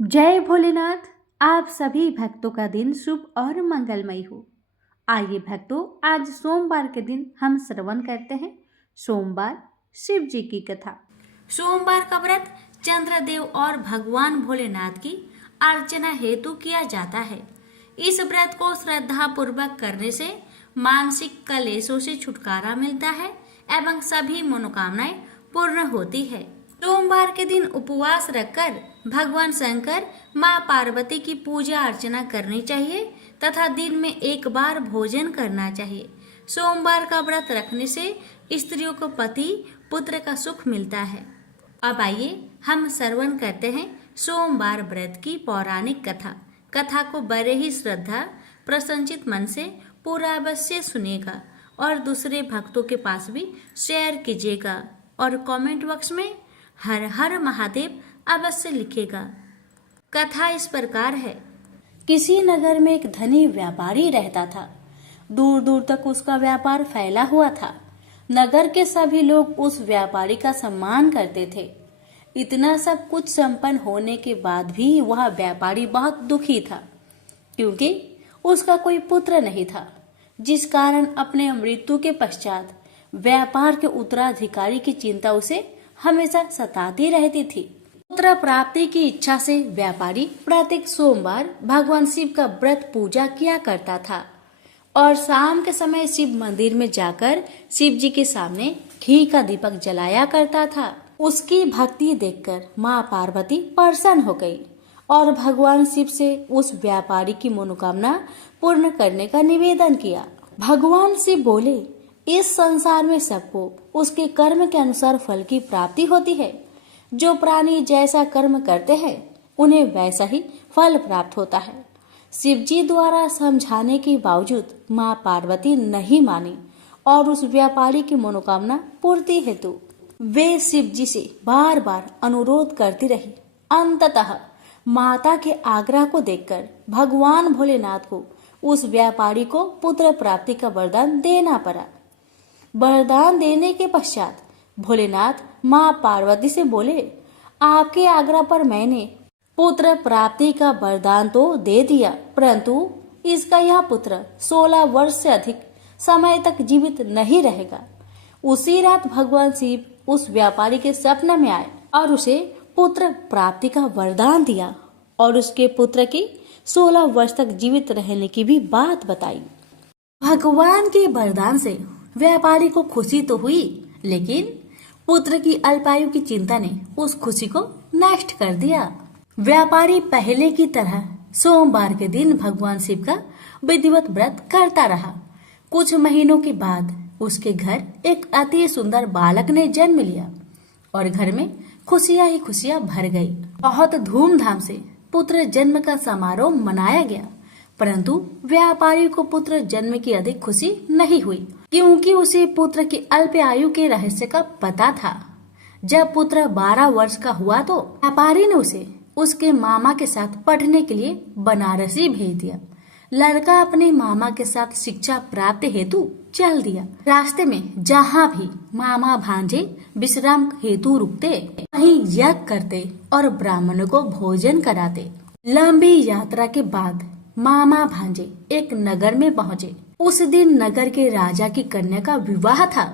जय भोलेनाथ। आप सभी भक्तों का दिन शुभ और मंगलमय हो। आइए भक्तों, आज सोमवार के दिन हम श्रवण करते हैं सोमवार शिव जी की कथा। सोमवार का व्रत चंद्रदेव और भगवान भोलेनाथ की अर्चना हेतु किया जाता है। इस व्रत को श्रद्धा पूर्वक करने से मानसिक कलेशों से छुटकारा मिलता है एवं सभी मनोकामनाएं पूर्ण होती है। सोमवार के दिन उपवास रखकर भगवान शंकर, माँ पार्वती की पूजा अर्चना करनी चाहिए तथा दिन में एक बार भोजन करना चाहिए। सोमवार का व्रत रखने से स्त्रियों को पति पुत्र का सुख मिलता है। अब आइए हम श्रवण करते हैं सोमवार व्रत की पौराणिक कथा। कथा को बड़े ही श्रद्धा प्रसन्नचित मन से पूरा अवश्य सुनिएगा और दूसरे भक्तों के पास भी शेयर कीजिएगा और कमेंट बॉक्स में हर हर महादेव अवश्य लिखेगा। कथा इस प्रकार है। किसी नगर में एक धनी व्यापारी रहता था। दूर दूर तक उसका व्यापार फैला हुआ था। नगर के सभी लोग उस व्यापारी का सम्मान करते थे। इतना सब कुछ संपन्न होने के बाद भी वह व्यापारी बहुत दुखी था, क्योंकि उसका कोई पुत्र नहीं था, जिस कारण अपने मृत्यु के पश्चात व्यापार के उत्तराधिकारी की चिंता उसे हमेशा सताती रहती थी। पुत्र प्राप्ति की इच्छा से व्यापारी प्रत्येक सोमवार भगवान शिव का व्रत पूजा किया करता था और शाम के समय शिव मंदिर में जाकर शिव जी के सामने घी का दीपक जलाया करता था। उसकी भक्ति देखकर माँ पार्वती प्रसन्न हो गई और भगवान शिव से उस व्यापारी की मनोकामना पूर्ण करने का निवेदन किया। भगवान शिव बोले, इस संसार में सबको उसके कर्म के अनुसार फल की प्राप्ति होती है। जो प्राणी जैसा कर्म करते हैं उन्हें वैसा ही फल प्राप्त होता है। शिव जी द्वारा समझाने के बावजूद माँ पार्वती नहीं मानी और उस व्यापारी की मनोकामना पूर्ति हेतु वे शिव जी से बार बार अनुरोध करती रही। अंततः माता के आग्रह को देखकर भगवान भोलेनाथ को उस व्यापारी को पुत्र प्राप्ति का वरदान देना पड़ा। वरदान देने के पश्चात भोलेनाथ माँ पार्वती से बोले, आपके आग्रह पर मैंने पुत्र प्राप्ति का वरदान तो दे दिया, परंतु इसका यह पुत्र 16 वर्ष से अधिक समय तक जीवित नहीं रहेगा। उसी रात भगवान शिव उस व्यापारी के सपने में आए और उसे पुत्र प्राप्ति का वरदान दिया और उसके पुत्र की 16 वर्ष तक जीवित रहने की भी बात बताई। भगवान के वरदान से व्यापारी को खुशी तो हुई, लेकिन पुत्र की अल्पायु की चिंता ने उस खुशी को नष्ट कर दिया। व्यापारी पहले की तरह सोमवार के दिन भगवान शिव का विधिवत व्रत करता रहा। कुछ महीनों के बाद उसके घर एक अति सुंदर बालक ने जन्म लिया और घर में खुशियां ही खुशियां भर गई। बहुत धूमधाम से पुत्र जन्म का समारोह मनाया गया, परंतु व्यापारी को पुत्र जन्म की अधिक खुशी नहीं हुई, क्योंकि उसे पुत्र की अल्प आयु के रहस्य का पता था। जब पुत्र 12 वर्ष का हुआ तो व्यापारी ने उसे उसके मामा के साथ पढ़ने के लिए बनारसी भेज दिया। लड़का अपने मामा के साथ शिक्षा प्राप्त हेतु चल दिया। रास्ते में जहाँ भी मामा भांजे विश्राम हेतु रुकते, वहीं यज्ञ करते और ब्राह्मणों को भोजन कराते। लंबी यात्रा के बाद मामा भांजे एक नगर में पहुँचे। उस दिन नगर के राजा की कन्या का विवाह था,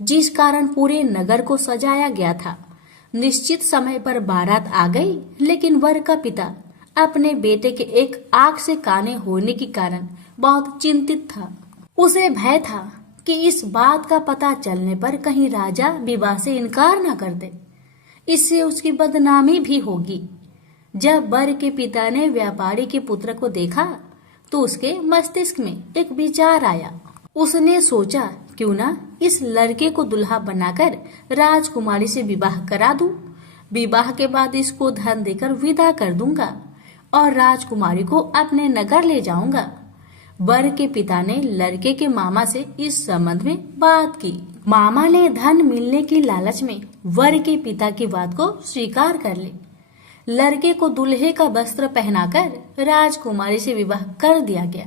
जिस कारण पूरे नगर को सजाया गया था। निश्चित समय पर बारात आ गई, लेकिन वर का पिता अपने बेटे के एक आंख से काने होने के कारण बहुत चिंतित था। उसे भय था कि इस बात का पता चलने पर कहीं राजा विवाह से इनकार न कर दे, इससे उसकी बदनामी भी होगी। जब वर के पिता ने व्यापारी के पुत्र को देखा तो उसके मस्तिष्क में एक विचार आया। उसने सोचा, क्यों ना इस लड़के को दुल्हा बनाकर राजकुमारी से विवाह करा दूं। विवाह के बाद इसको धन देकर विदा कर दूंगा और राजकुमारी को अपने नगर ले जाऊंगा। वर के पिता ने लड़के के मामा से इस संबंध में बात की। मामा ने धन मिलने की लालच में वर के पिता की बात को स्वीकार कर ली। लड़के को दूल्हे का वस्त्र पहनाकर राजकुमारी से विवाह कर दिया गया।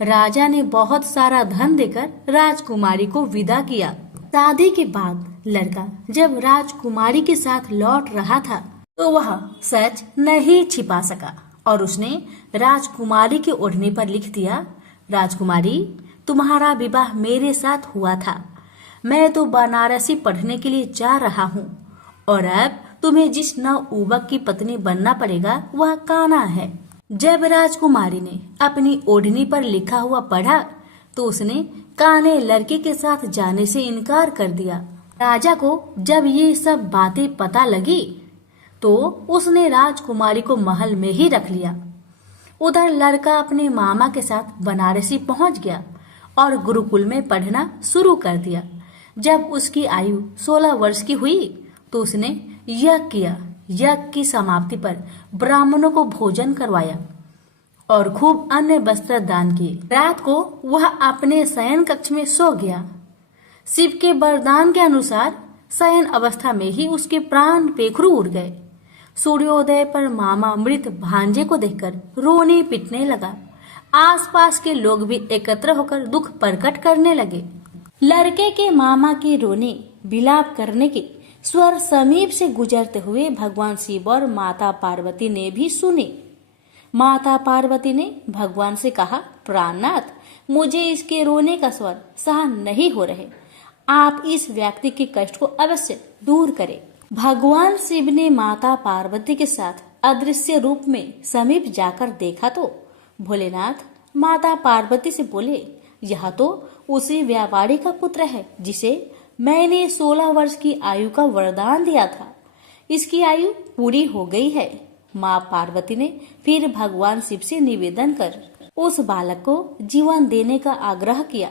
राजा ने बहुत सारा धन देकर राजकुमारी को विदा किया। शादी के बाद लड़का जब राजकुमारी के साथ लौट रहा था तो वह सच नहीं छिपा सका और उसने राजकुमारी के ओढ़ने पर लिख दिया, राजकुमारी, तुम्हारा विवाह मेरे साथ हुआ था। मैं तो बनारसी पढ़ने के लिए जा रहा हूँ और अब तुम्हें जिस नवयुवक की पत्नी बनना पड़ेगा वह कान्हा है। जब राजकुमारी ने अपनी ओढ़नी पर लिखा हुआ पढ़ा तो उसने कान्हे लड़के के साथ जाने से इनकार कर दिया। राजा को जब ये सब बातें पता लगी तो उसने राजकुमारी को महल में ही रख लिया। उधर लड़का अपने मामा के साथ बनारसी पहुंच गया और गुरुकुल में पढ़ना शुरू कर दिया। जब उसकी आयु 16 वर्ष की हुई तो उसने यज्ञ किया। यज्ञ की समाप्ति पर ब्राह्मणों को भोजन करवाया और खूब अन्य वस्त्र दान किए। रात को वह अपने शयन कक्ष में सो गया। शिव के वरदान के अनुसार शयन अवस्था में ही उसके प्राण पेखरू उड़ गए। सूर्योदय पर मामा मृत भांजे को देखकर रोने पिटने लगा। आसपास के लोग भी एकत्र होकर दुख प्रकट करने लगे। लड़के के मामा के रोने विलाप करने के स्वर समीप से गुजरते हुए भगवान शिव और माता पार्वती ने भी सुने। माता पार्वती ने भगवान से कहा, प्राणनाथ, मुझे इसके रोने का स्वर सहन नहीं हो रहे। आप इस व्यक्ति के कष्ट को अवश्य दूर करें। भगवान शिव ने माता पार्वती के साथ अदृश्य रूप में समीप जाकर देखा तो भोलेनाथ माता पार्वती से बोले, यह तो उसी व्यापारी का पुत्र है जिसे मैंने 16 वर्ष की आयु का वरदान दिया था। इसकी आयु पूरी हो गई है। माँ पार्वती ने फिर भगवान शिव से निवेदन कर उस बालक को जीवन देने का आग्रह किया।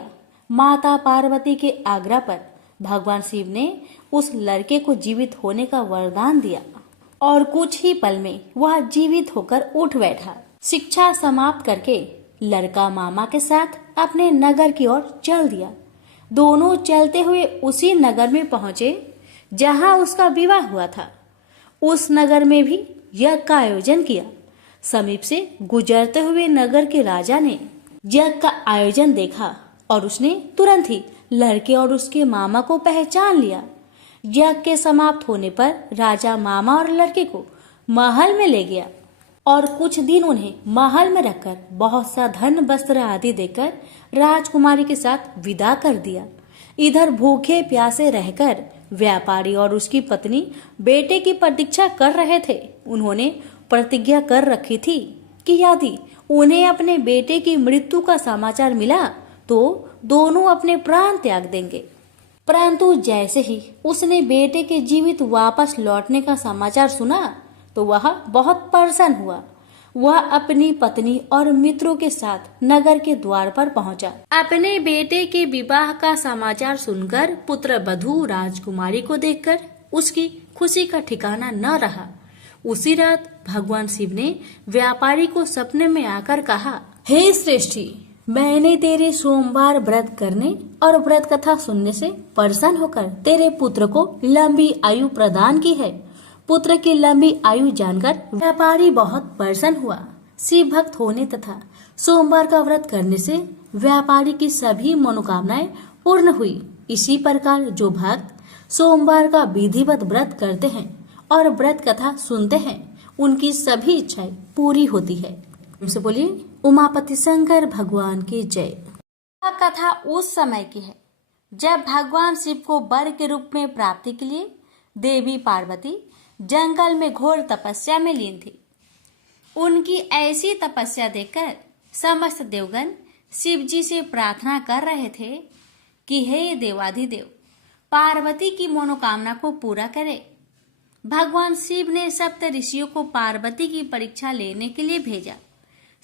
माता पार्वती के आग्रह पर भगवान शिव ने उस लड़के को जीवित होने का वरदान दिया और कुछ ही पल में वह जीवित होकर उठ बैठा। शिक्षा समाप्त करके लड़का मामा के साथ अपने नगर की ओर चल दिया। दोनों चलते हुए उसी नगर में पहुंचे जहां उसका विवाह हुआ था। उस नगर में भी यज्ञ का आयोजन किया। समीप से गुजरते हुए नगर के राजा ने यज्ञ का आयोजन देखा और उसने तुरंत ही लड़के और उसके मामा को पहचान लिया। यज्ञ के समाप्त होने पर राजा मामा और लड़के को महल में ले गया और कुछ दिन उन्हें महल में रखकर बहुत सा धन वस्त्र आदि देकर राजकुमारी के साथ विदा कर दिया। इधर भूखे प्यासे रहकर व्यापारी और उसकी पत्नी बेटे की प्रतीक्षा कर रहे थे। उन्होंने प्रतिज्ञा कर रखी थी कि यदि उन्हें अपने बेटे की मृत्यु का समाचार मिला तो दोनों अपने प्राण त्याग देंगे। परंतु जैसे ही उसने बेटे के जीवित वापस लौटने का समाचार सुना तो वह बहुत परेशान हुआ। वह अपनी पत्नी और मित्रों के साथ नगर के द्वार पर पहुंचा। अपने बेटे के विवाह का समाचार सुनकर पुत्र वधू राजकुमारी को देखकर उसकी खुशी का ठिकाना न रहा। उसी रात भगवान शिव ने व्यापारी को सपने में आकर कहा, हे श्रेष्ठी, मैंने तेरे सोमवार व्रत करने और व्रत कथा सुनने से प्रसन्न होकर तेरे पुत्र को लंबी आयु प्रदान की है। पुत्र की लंबी आयु जानकर व्यापारी बहुत प्रसन्न हुआ। शिव भक्त होने तथा सोमवार का व्रत करने से व्यापारी की सभी मनोकामनाएं पूर्ण हुई। इसी प्रकार जो भक्त सोमवार का विधिवत व्रत करते हैं और व्रत कथा सुनते हैं उनकी सभी इच्छाएं पूरी होती है। उनसे बोलिए उमापति शंकर भगवान की जय। यह कथा उस समय की है जब भगवान शिव को वर के रूप में प्राप्ति के लिए देवी पार्वती जंगल में घोर तपस्या में लीन थी। उनकी ऐसी तपस्या देखकर समस्त देवगण शिव जी से प्रार्थना कर रहे थे कि हे देवाधिदेव, पार्वती की मनोकामना को पूरा करे। भगवान शिव ने सप्त ऋषियों को पार्वती की परीक्षा लेने के लिए भेजा।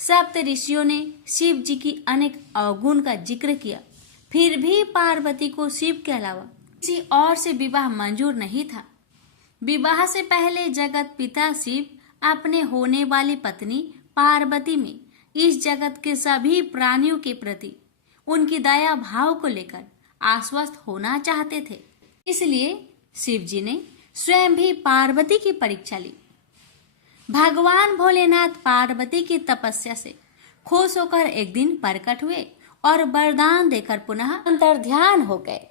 सप्त ऋषियों ने शिव जी की अनेक अवगुण का जिक्र किया, फिर भी पार्वती को शिव के अलावा किसी और से विवाह मंजूर नहीं था। विवाह से पहले जगत पिता शिव अपने होने वाली पत्नी पार्वती में इस जगत के सभी प्राणियों के प्रति उनकी दया भाव को लेकर आश्वस्त होना चाहते थे। इसलिए शिव जी ने स्वयं भी पार्वती की परीक्षा ली। भगवान भोलेनाथ पार्वती की तपस्या से खुश होकर एक दिन प्रकट हुए और वरदान देकर पुनः अंतर्ध्यान हो गए।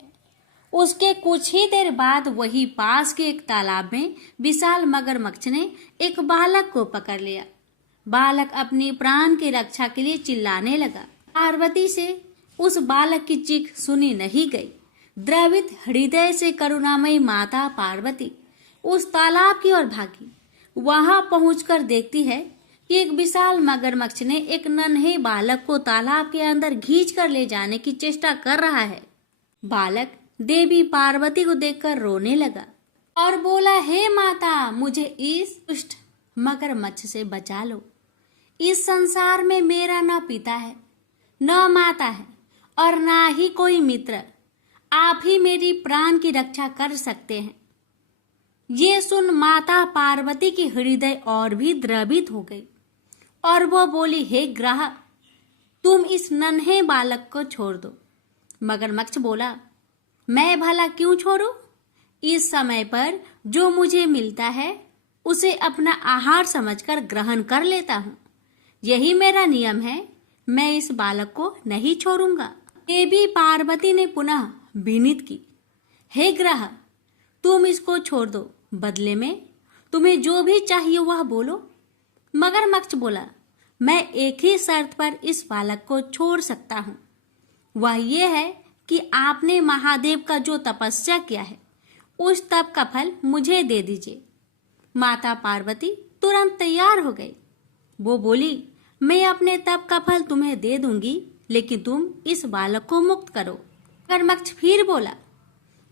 उसके कुछ ही देर बाद वही पास के एक तालाब में विशाल मगरमच्छ ने एक बालक को पकड़ लिया। बालक अपनी प्राण की रक्षा के लिए चिल्लाने लगा। पार्वती से उस बालक की चीख सुनी नहीं गई। द्रवित हृदय से करुणामयी माता पार्वती उस तालाब की ओर भागी। वहां पहुंचकर देखती है कि एक विशाल मगरमच्छ ने एक नन्हे बालक को तालाब के अंदर खींच कर ले जाने की चेष्टा कर रहा है। बालक देवी पार्वती को देखकर रोने लगा और बोला, हे माता, मुझे इस दुष्ट मगरमच्छ से बचा लो। इस संसार में मेरा न पिता है, न माता है और ना ही कोई मित्र। आप ही मेरी प्राण की रक्षा कर सकते हैं। ये सुन माता पार्वती की हृदय और भी द्रवित हो गई और वो बोली, हे ग्रह, तुम इस नन्हे बालक को छोड़ दो। मगरमच्छ बोला, मैं भला क्यों छोड़ूं? इस समय पर जो मुझे मिलता है उसे अपना आहार समझकर ग्रहण कर लेता हूँ। यही मेरा नियम है। मैं इस बालक को नहीं छोड़ूंगा। देवी पार्वती ने पुनः विनीत की, हे ग्रह, तुम इसको छोड़ दो। बदले में तुम्हें जो भी चाहिए वह बोलो। मगरमच्छ बोला, मैं एक ही शर्त पर इस बालक को छोड़ सकता हूँ। वह ये है कि आपने महादेव का जो तपस्या किया है उस तप का फल मुझे दे दीजिए। माता पार्वती तुरंत तैयार हो गई। वो बोली, मैं अपने तप का फल तुम्हें दे दूंगी, लेकिन तुम इस बालक को मुक्त करो। मगरमच्छ फिर बोला,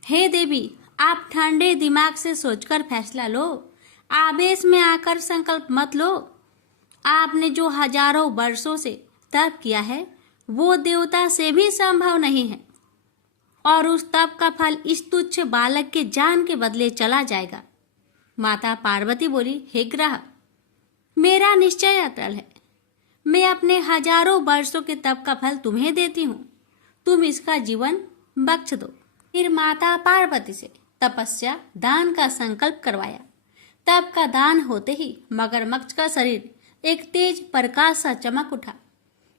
हे देवी, आप ठंडे दिमाग से सोचकर फैसला लो। आवेश में आकर संकल्प मत लो। आपने जो हजारों वर्षों से तप किया है वो देवता से भी संभव नहीं है और उस तप का फल इस तुच्छ बालक के जान के बदले चला जाएगा। माता पार्वती बोली, हे ग्रह, मेरा निश्चय अटल है। मैं अपने हजारों वर्षों के तप का फल तुम्हें देती हूँ। तुम इसका जीवन बख्श दो। फिर माता पार्वती से तपस्या दान का संकल्प करवाया। तप का दान होते ही मगरमच्छ का शरीर एक तेज प्रकाश सा चमक उठा।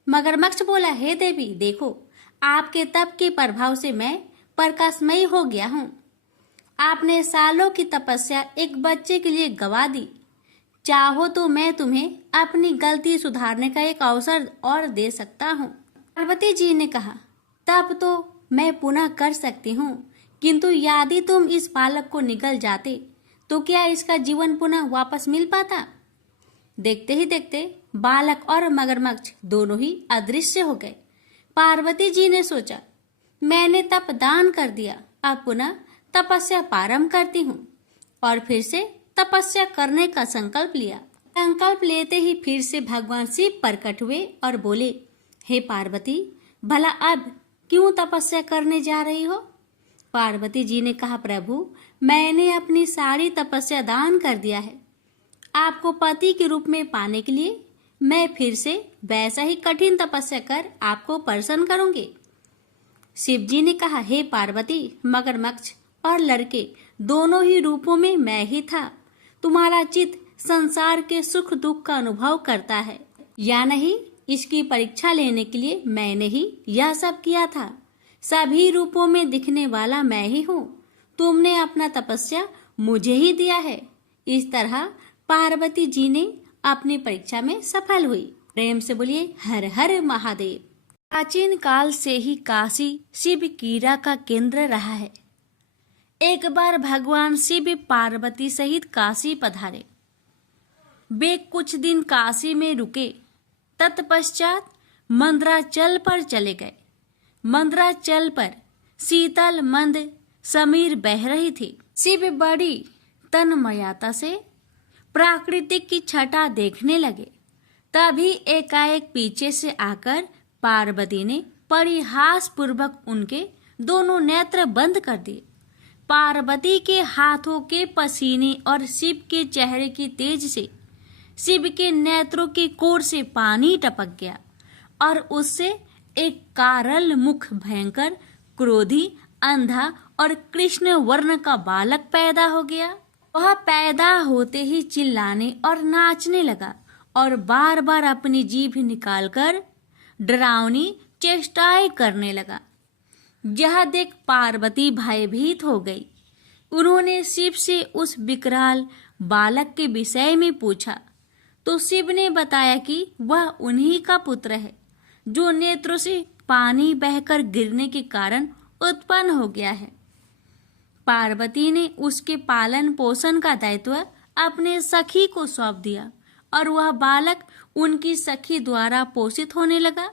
मगरमच्छ बोला, हे देवी, देखो, आपके तप के प्रभाव से मैं प्रकाशमयी हो गया हूँ। आपने सालों की तपस्या एक बच्चे के लिए गवा दी। चाहो तो मैं तुम्हें अपनी गलती सुधारने का एक अवसर और दे सकता हूँ। पार्वती जी ने कहा, तब तो मैं पुनः कर सकती हूँ, किंतु यदि तुम इस बालक को निगल जाते तो क्या इसका जीवन पुनः वापस मिल पाता? देखते ही देखते बालक और मगरमच्छ दोनों ही अदृश्य हो गए। पार्वती जी ने सोचा, मैंने तप दान कर दिया, अब पुनः तपस्या प्रारंभ करती हूँ और फिर से तपस्या करने का संकल्प लिया। संकल्प लेते ही फिर से भगवान शिव प्रकट हुए और बोले, हे पार्वती, भला अब क्यों तपस्या करने जा रही हो? पार्वती जी ने कहा, प्रभु, मैंने अपनी सारी तपस्या दान कर दिया है। आपको पति के रूप में पाने के लिए मैं फिर से वैसा ही कठिन तपस्या कर आपको प्रसन्न करूंगी। शिव जी ने कहा, हे पार्वती, मगरमच्छ और लड़के दोनों ही रूपों में मैं ही था। तुम्हारा चित्त संसार के सुख दुख का अनुभव करता है या नहीं, इसकी परीक्षा लेने के लिए मैंने ही यह सब किया था। सभी रूपों में दिखने वाला मैं ही हूँ। तुमने अपना तपस्या मुझे ही दिया है। इस तरह पार्वती जी ने अपनी परीक्षा में सफल हुई। प्रेम से बोलिए, हर हर महादेव। प्राचीन काल से ही काशी शिव क्रीड़ा का केंद्र रहा है। एक बार भगवान शिव पार्वती सहित काशी पधारे। वे कुछ दिन काशी में रुके। तत्पश्चात मंदराचल पर चले गए। मंदराचल पर शीतल मंद समीर बह रही थी। शिव बड़ी तन्मयता से प्राकृतिक की छटा देखने लगे। तभी एकाएक पीछे से आकर पार्वती ने परिहास पूर्वक उनके दोनों नेत्र बंद कर दिए। पार्वती के हाथों के पसीने और शिव के चेहरे की तेज से शिव के नेत्रों की कोर से पानी टपक गया और उससे एक कारल मुख, भयंकर, क्रोधी, अंधा और कृष्ण वर्ण का बालक पैदा हो गया। वह पैदा होते ही चिल्लाने और नाचने लगा और बार बार अपनी जीभ निकालकर डरावनी चेष्टाएं करने लगा। यह देख पार्वती भयभीत हो गई। उन्होंने शिव से उस विकराल बालक के विषय में पूछा तो शिव ने बताया कि वह उन्हीं का पुत्र है जो नेत्रों से पानी बहकर गिरने के कारण उत्पन्न हो गया है। पार्वती ने उसके पालन पोषण का दायित्व अपने सखी को सौंप दिया और वह बालक उनकी सखी द्वारा पोषित होने लगा।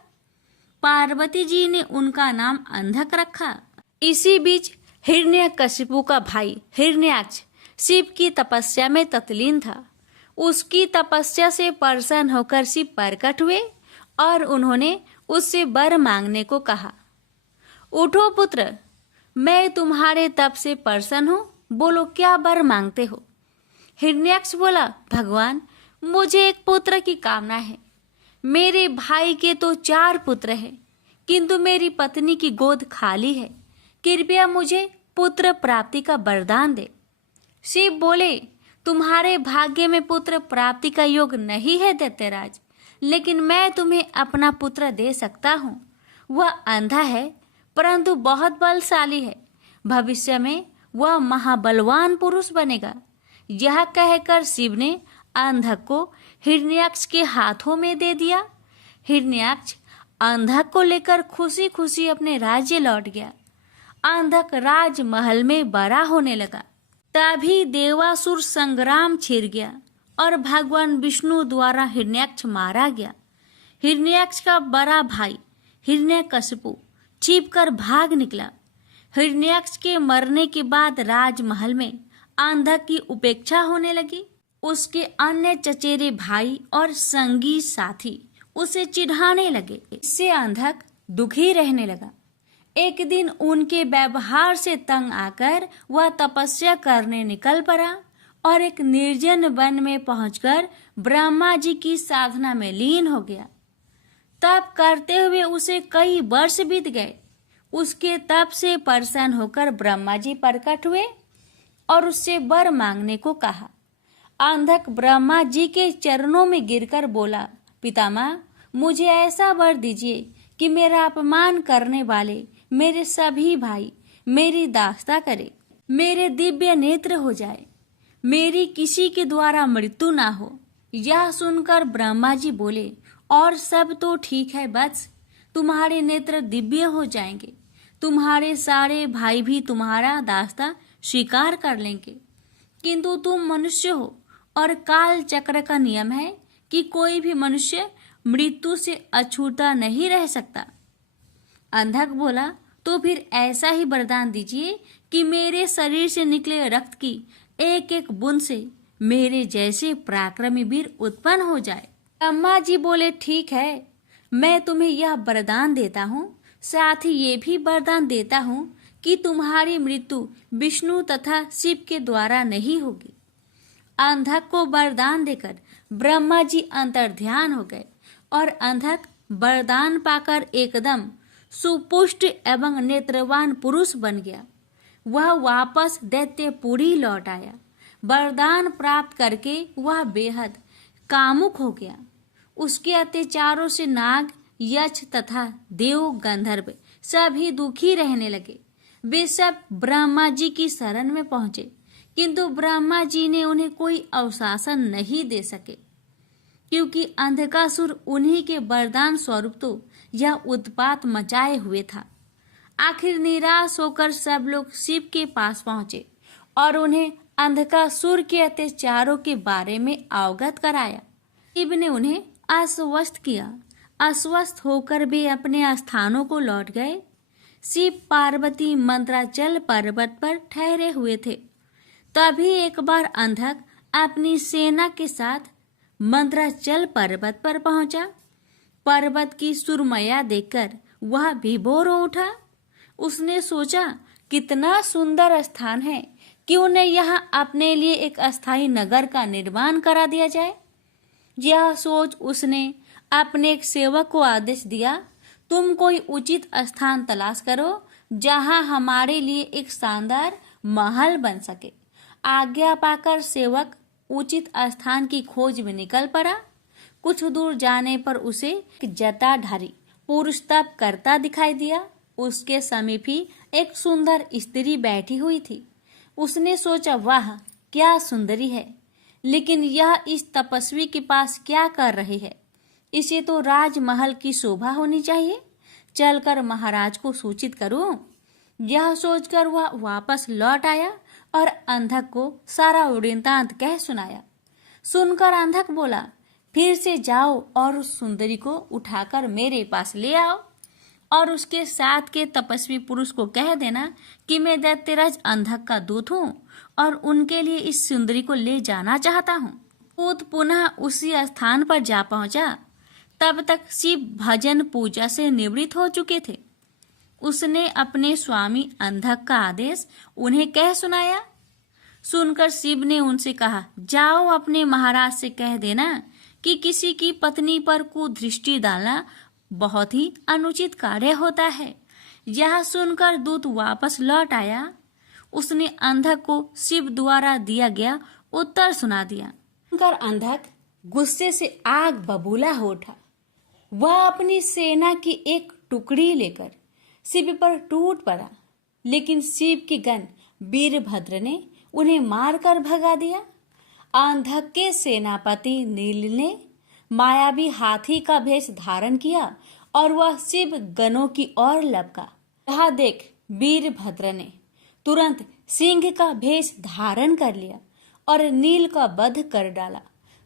पार्वती जी ने उनका नाम अंधक रखा। इसी बीच हिरण्यकशिपु का भाई हिरण्याक्ष शिव की तपस्या में तत्लीन था। उसकी तपस्या से प्रसन्न होकर शिव प्रकट हुए और उन्होंने उससे वर मांगने को कहा। उठो पुत्र, मैं तुम्हारे तप से प्रसन्न हूँ, बोलो क्या वर मांगते हो। हिरण्याक्ष बोला, भगवान मुझे एक पुत्र की कामना है। मेरे भाई के तो 4 पुत्र हैं, किंतु मेरी पत्नी की गोद खाली है। कृपया मुझे पुत्र प्राप्ति का वरदान दे। शिव बोले, तुम्हारे भाग्य में पुत्र प्राप्ति का योग नहीं है दैत्यराज, लेकिन मैं तुम्हें अपना पुत्र दे सकता हूँ। वह अंधा है परंतु बहुत बलशाली है। भविष्य में वह महाबलवान पुरुष बनेगा। यह कहकर शिव ने अंधक को हिरण्याक्ष के हाथों में दे दिया। हिरण्याक्ष अंधक को लेकर खुशी खुशी अपने राज्य लौट गया। अंधक राजमहल में बड़ा होने लगा। तभी देवासुर संग्राम छिड़ गया और भगवान विष्णु द्वारा हिरण्याक्ष मारा गया। हिरण्याक्ष का बड़ा भाई हिरण्यकशिपु छिपकर भाग निकला। हिरण्याक्ष के मरने के बाद राजमहल में अंधक की उपेक्षा होने लगी। उसके अन्य चचेरे भाई और संगी साथी उसे चिढ़ाने लगे। इससे अंधक दुखी रहने लगा। एक दिन उनके व्यवहार से तंग आकर वह तपस्या करने निकल पड़ा और एक निर्जन वन में पहुंचकर ब्रह्मा जी की साधना में लीन हो गया। तप करते हुए उसे कई वर्ष बीत गए। उसके तप से प्रसन्न होकर ब्रह्मा जी प्रकट हुए और उससे वर मांगने को कहा। अंधक ब्रह्मा जी के चरणों में गिरकर बोला, पितामह मुझे ऐसा वर दीजिए कि मेरा अपमान करने वाले मेरे सभी भाई मेरी दास्ता करे, मेरे दिव्य नेत्र हो जाए, मेरी किसी के द्वारा मृत्यु ना हो। यह सुनकर ब्रह्मा जी बोले, और सब तो ठीक है बस, तुम्हारे नेत्र दिव्य हो जाएंगे। तुम्हारे सारे भाई भी तुम्हारा दास्ता स्वीकार कर लेंगे, किंतु तुम मनुष्य हो और काल चक्र का नियम है कि कोई भी मनुष्य मृत्यु से अछूता नहीं रह सकता। अंधक बोला, तो फिर ऐसा ही वरदान दीजिए कि मेरे शरीर से निकले रक्त की एक एक बूंद से मेरे जैसे पराक्रमी वीर उत्पन्न हो जाए। ब्रह्मा जी बोले, ठीक है, मैं तुम्हें यह वरदान देता हूँ, साथ ही ये भी वरदान देता हूँ कि तुम्हारी मृत्यु विष्णु तथा शिव के द्वारा नहीं होगी। अंधक को वरदान देकर ब्रह्मा जी अंतर्ध्यान हो गए और अंधक वरदान पाकर एकदम सुपुष्ट एवं नेत्रवान पुरुष बन गया। वह वापस दैत्यपुरी लौट आया। वरदान प्राप्त करके वह बेहद कामुक हो गया। उसके अत्याचारों से नाग, यक्ष तथा देव गंधर्व सभी दुखी रहने लगे। वे सब ब्रह्मा जी की शरण में पहुंचे, किंतु ब्रह्मा जी ने उन्हें कोई अवशासन नहीं दे सके, क्योंकि अंधकासुर उन्हीं के वरदान स्वरूप तो यह उत्पात मचाए हुए था। आखिर निराश होकर सब लोग शिव के पास पहुंचे और उन्हें अंधकासुर के अत्याचारों के बारे में अवगत कराया। शिव ने उन्हें आश्वस्त किया। अस्वस्थ होकर वे अपने स्थानों को लौट गए। शिव पार्वती मंत्राचल पर्वत पर ठहरे हुए थे। तभी एक बार अंधक अपनी सेना के साथ मंत्राचल पर्वत पर पहुंचा। पर्वत की सुरमया देखकर वह विभोर हो उठा। उसने सोचा, कितना सुंदर स्थान है, क्यों न यहाँ अपने लिए एक अस्थायी नगर का निर्माण करा दिया जाए। यह सोच उसने अपने एक सेवक को आदेश दिया, तुम कोई उचित स्थान तलाश करो जहाँ हमारे लिए एक शानदार महल बन सके। आज्ञा पाकर सेवक उचित स्थान की खोज में निकल पड़ा। कुछ दूर जाने पर उसे एक जटाधारी पुरुष तप करता दिखाई दिया। उसके समीप ही एक सुंदर स्त्री बैठी हुई थी। उसने सोचा, वाह क्या सुंदरी है, लेकिन यह इस तपस्वी के पास क्या कर रही है? इसे तो राजमहल की शोभा होनी चाहिए, चलकर महाराज को सूचित करूं। यह सोचकर वह वापस लौट आया और अंधक को सारा वृत्तांत कह सुनाया। सुनकर अंधक बोला, फिर से जाओ और उस सुंदरी को उठाकर मेरे पास ले आओ और उसके साथ के तपस्वी पुरुष को कह देना कि मैं दैत्यराज अंधक का दूत हूँ और उनके लिए इस सुंदरी को ले जाना चाहता हूँ। दूत पुनः उसी स्थान पर जा पहुंचा। तब तक शिव भजन पूजा से निवृत्त हो चुके थे। उसने अपने स्वामी अंधक का आदेश उन्हें कह सुनाया। सुनकर शिव ने उनसे कहा, जाओ अपने महाराज से कह देना कि किसी की पत्नी पर कुदृष्टि डालना बहुत ही अनुचित कार्य होता है। यह सुनकर दूत वापस लौट आया। उसने अंधक को शिव द्वारा दिया गया उत्तर सुना दिया। सुनकर अंधक गुस्से से आग बबूला हो उठा। वह अपनी सेना की एक टुकड़ी लेकर शिव पर टूट पड़ा, लेकिन शिव के गण वीरभद्र ने उन्हें मारकर भगा दिया। अंधक के सेनापति नील ने मायावी हाथी का भेष धारण किया और वह शिव गणों की ओर लपका। यह देख वीरभद्र ने तुरंत सिंह का भेष धारण कर लिया और नील का वध कर डाला।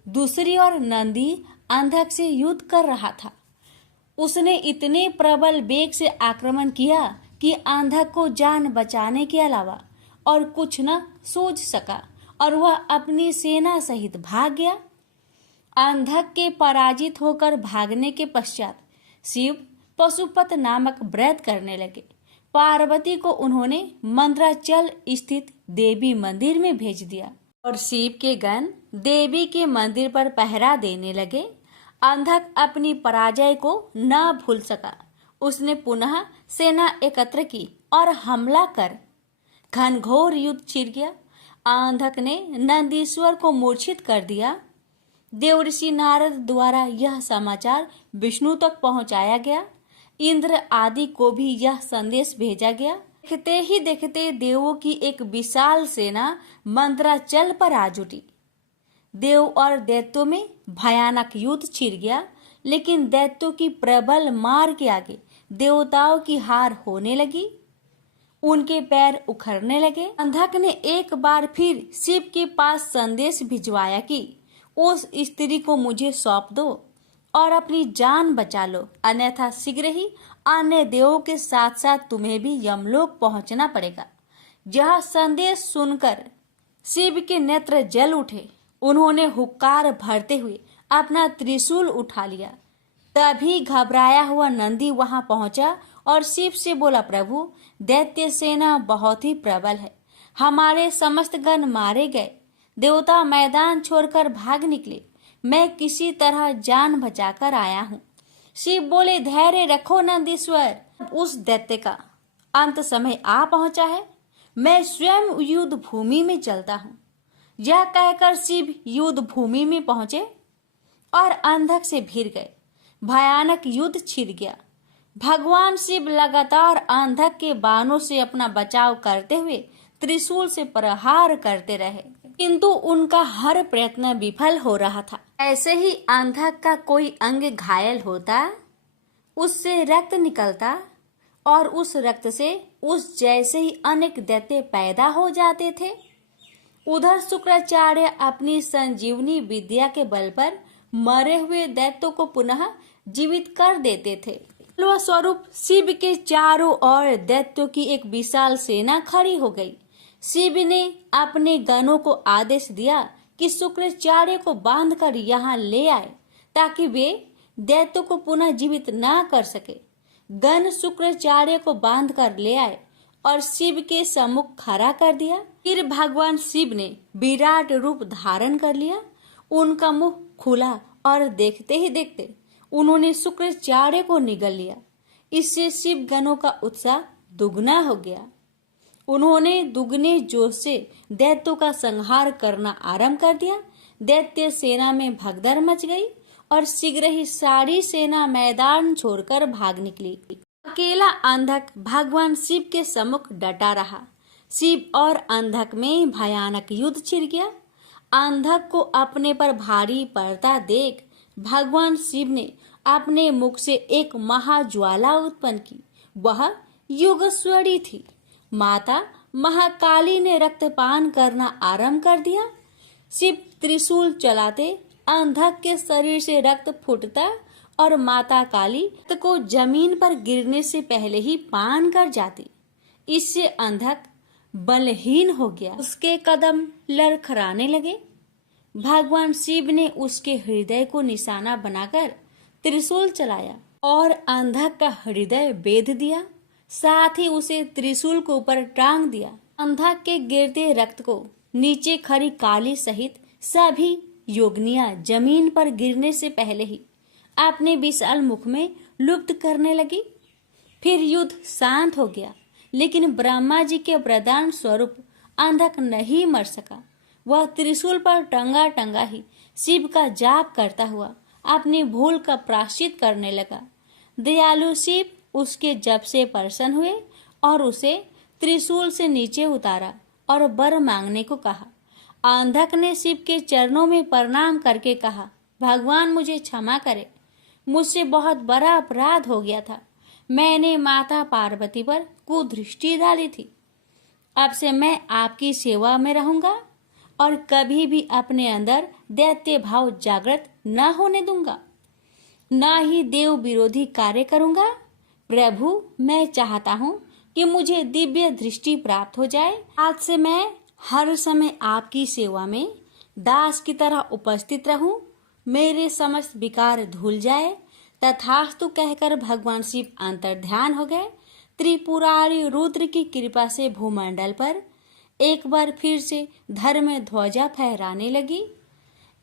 दूसरी ओर नंदी अंधक से युद्ध कर रहा था। उसने इतने प्रबल वेग से आक्रमण किया कि अंधक को जान बचाने के अलावा और कुछ न सूझ सका और वह अपनी सेना सहित भाग गया। अंधक के पराजित होकर भागने के पश्चात शिव पशुपत नामक व्रत करने लगे। पार्वती को उन्होंने मंद्राचल स्थित देवी मंदिर में भेज दिया और शिव के गण देवी के मंदिर पर पहरा देने लगे। अंधक अपनी पराजय को न भूल सका। उसने पुनः सेना एकत्र की और हमला कर घनघोर युद्ध छिड़ गया। अंधक ने नंदीश्वर को मूर्छित कर दिया। देवर्षि नारद द्वारा यह समाचार विष्णु तक पहुंचाया गया। इंद्र आदि को भी यह संदेश भेजा गया। देखते ही देखते देवों की एक विशाल सेना मंद्राचल पर आ जुटी। देव और दैत्यों में भयानक युद्ध छिड़ गया, लेकिन दैत्यों की प्रबल मार के आगे देवताओं की हार होने लगी। उनके पैर उखड़ने लगे। अंधक ने एक बार फिर शिव के पास संदेश भिजवाया कि उस स्त्री को मुझे सौंप दो और अपनी जान बचा लो, अन्यथा शीघ्र ही अन्य देवों के साथ साथ तुम्हें भी यमलोक पहुंचना पड़ेगा। यह संदेश सुनकर शिव के नेत्र जल उठे। उन्होंने हुक्कार भरते हुए अपना त्रिशूल उठा लिया। तभी घबराया हुआ नंदी वहां पहुंचा और शिव से बोला, प्रभु दैत्य सेना बहुत ही प्रबल है, हमारे समस्त गण मारे गए, देवता मैदान छोड़कर भाग निकले, मैं किसी तरह जान बचाकर आया हूँ। शिव बोले, धैर्य रखो नंदीश्वर, उस दैत्य का अंत समय आ पहुंचा है, मैं स्वयं युद्ध भूमि में चलता हूँ। यह कहकर शिव युद्ध भूमि में पहुंचे और अंधक से भिड़ गए। भयानक युद्ध छिड़ गया। भगवान शिव लगातार अंधक के बाणों से अपना बचाव करते हुए त्रिशूल से प्रहार करते रहे, किंतु उनका हर प्रयत्न विफल हो रहा था। ऐसे ही अंधक का कोई अंग घायल होता, उससे रक्त निकलता और उस रक्त से उस जैसे ही अनेक दैत्य पैदा हो जाते थे। उधर शुक्राचार्य अपनी संजीवनी विद्या के बल पर मरे हुए दैत्यों को पुनः जीवित कर देते थे। स्वरूप शिव के चारों ओर दैत्यों की एक विशाल सेना खड़ी हो गई। शिव ने अपने गणों को आदेश दिया कि शुक्राचार्य को बांधकर यहाँ ले आए, ताकि वे दैत्यों को पुनः जीवित ना कर सके। गण शुक्राचार्य को बांधकर ले आए और शिव के सम्मुख खड़ा कर दिया। फिर भगवान शिव ने विराट रूप धारण कर लिया। उनका मुख खुला और देखते ही देखते उन्होंने शुक्राचार्य को निगल लिया। इससे शिव गणों का उत्साह दुगना हो गया। उन्होंने दुगने जोश से दैत्यों का संहार करना आरंभ कर दिया। दैत्य सेना में भगदड़ मच गई और शीघ्र ही सारी सेना मैदान छोड़कर भाग निकली। अकेला अंधक भगवान शिव के सम्मुख डटा रहा। शिव और अंधक में भयानक युद्ध छिड़ गया। अंधक को अपने पर भारी पड़ता देख भगवान शिव ने अपने मुख से एक महाज्वाला उत्पन्न की। वह योगेश्वरी थी। माता महाकाली ने रक्तपान करना आरंभ कर दिया। शिव त्रिशूल चलाते अंधक के शरीर से रक्त फूटता और माता काली रक्त को जमीन पर गिरने से पहले ही पान कर जाती। इससे अंधक बलहीन हो गया। उसके कदम लड़खड़ाने लगे। भगवान शिव ने उसके हृदय को निशाना बनाकर त्रिशूल चलाया और अंधक का हृदय बेध दिया। साथ ही उसे त्रिशूल को ऊपर टांग दिया। अंधक के गिरते रक्त को नीचे खड़ी काली सहित सभी योगिनियां जमीन पर गिरने से पहले ही अपने विशाल मुख में लुप्त करने लगी। फिर युद्ध शांत हो गया, लेकिन ब्रह्मा जी के वरदान स्वरूप अंधक नहीं मर सका। वह त्रिशूल पर टंगा टंगा ही शिव का जाप करता हुआ अपनी भूल का प्रायश्चित करने लगा। दयालु शिव उसके जप से प्रसन्न हुए और उसे त्रिशूल से नीचे उतारा और वर मांगने को कहा। अंधक ने शिव के चरणों में प्रणाम करके कहा, भगवान मुझे क्षमा करे, मुझसे बहुत बड़ा अपराध हो गया था। मैंने माता पार्वती पर कुदृष्टि डाली थी। अब से मैं आपकी सेवा में रहूंगा और कभी भी अपने अंदर दैत्य भाव जागृत न होने दूंगा, न ही देव विरोधी कार्य करूंगा। प्रभु, मैं चाहता हूँ कि मुझे दिव्य दृष्टि प्राप्त हो जाए। आज से मैं हर समय आपकी सेवा में दास की तरह उपस्थित रहूं। मेरे समस्त विकार धुल जाए। तथास्तु कहकर भगवान शिव अंतर्ध्यान हो गए। त्रिपुरारी रुद्र की कृपा से भूमंडल पर एक बार फिर से धर्म ध्वजा फहराने लगी।